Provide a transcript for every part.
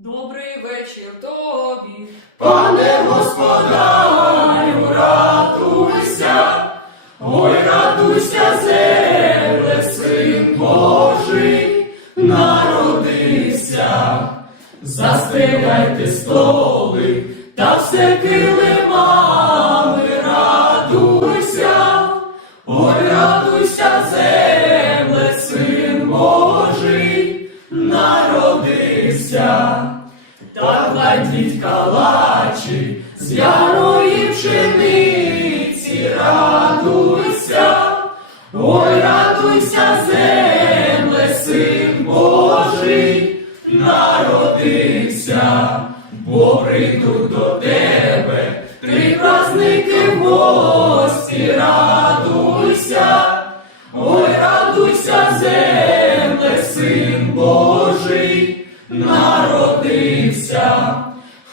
Добрий вечір тобі. Пане господарю, радуйся, ой, радуйся, земле, син Божий, народився, застеляйте столи та все килимами, радуйся, ой, радуйся, земле, син Божий, Та кладіть калачі з ярої пшениці, радуйся, ой, радуйся, земле, син Божий, народився, бо прийдуть до тебе три праздники в гості, радуйся,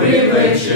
Добрий вечір,